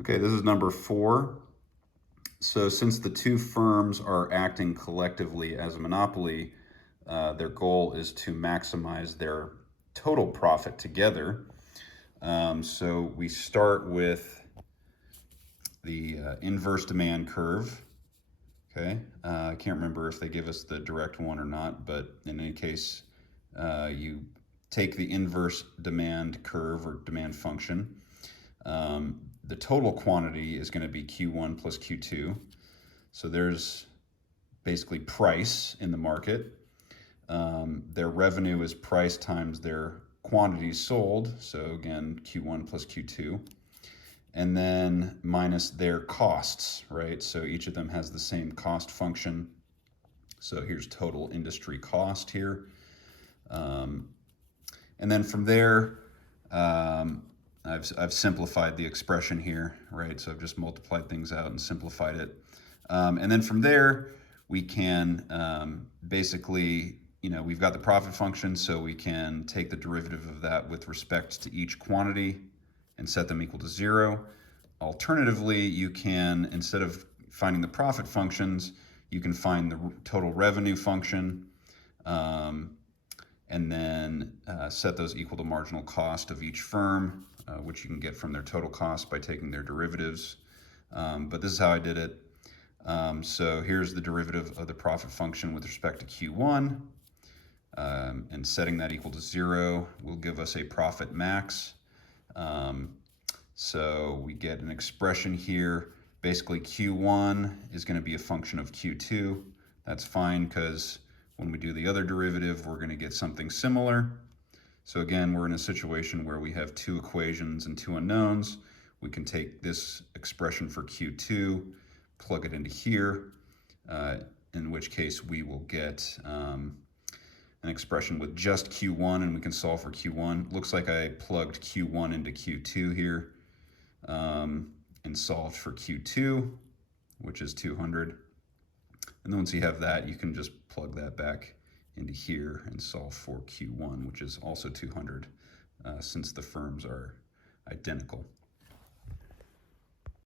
Okay, this is number 4. So since the two firms are acting collectively as a monopoly, their goal is to maximize their total profit together. So we start with the inverse demand curve. Okay, I can't remember if they give us the direct one or not, but in any case, you take the inverse demand curve or demand function. The total quantity is going to be Q1 plus Q2. So there's basically price in the market. Their revenue is price times their quantities sold. So again, Q1 plus Q2. And then minus their costs, right? So each of them has the same cost function. So here's total industry cost here. And then from there, I've simplified the expression here, right? So I've just multiplied things out and simplified it. And then from there, we can basically, we've got the profit function, so we can take the derivative of that with respect to each quantity and set them equal to 0. Alternatively, you can, instead of finding the profit functions, you can find the total revenue function, and then set those equal to marginal cost of each firm, which you can get from their total cost by taking their derivatives. But this is how I did it. So here's the derivative of the profit function with respect to Q1, and setting that equal to 0 will give us a profit max. So we get an expression here. Basically, Q1 is going to be a function of Q2. That's fine, because when we do the other derivative, we're going to get something similar. So again, we're in a situation where we have two equations and two unknowns. We can take this expression for Q2, plug it into here, in which case we will get an expression with just Q1, and we can solve for Q1. Looks like I plugged Q1 into Q2 here, and solved for Q2, which is 200. And then once you have that, you can just plug that back into here and solve for Q1, which is also 200, since the firms are identical.